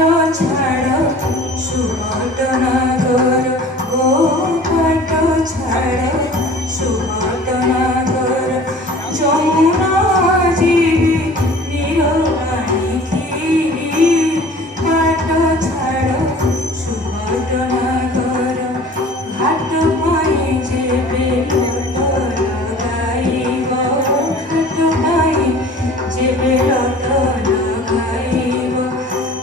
ছাড় সুবটনগর ও পাট ছাড় সুবটনগর যমুনা জীবী নীরবাণী খিরি পাট ছাড় সুবটনগর ঘাট পাই যে বেলট লগাইব ঘাট পাই যে বেলট লগাইব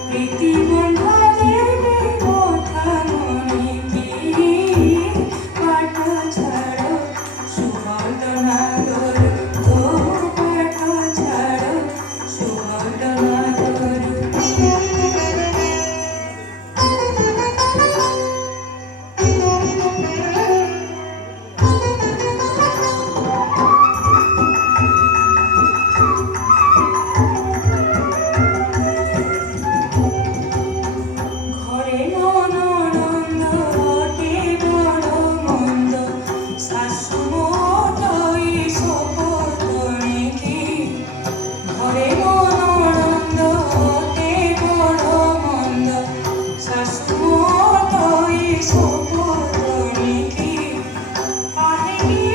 প্রীতি বন্ধা দেবে কথা মনে কি পাট ছাড় সুবটনগর ও পাট ছাড় সুবটনগর ঘরে মনোনন্দ অটে বড় মন্দ শাশু মোটই শপথনে কি ঘরে মনোনন্দ অটে বড় মন্দ শাশু মোটই শপথনে কি আহে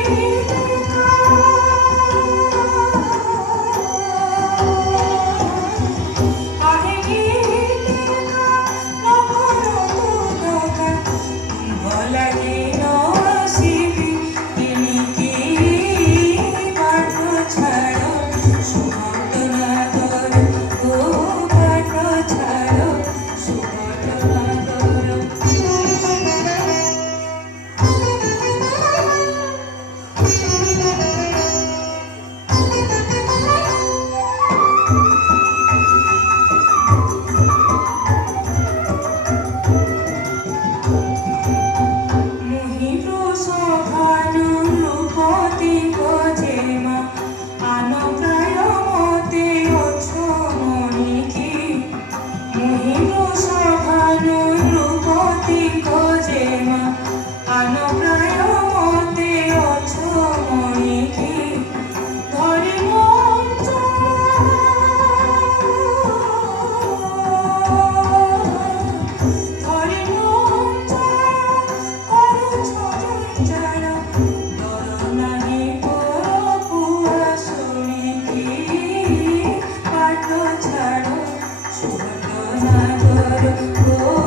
সুবটনগর ও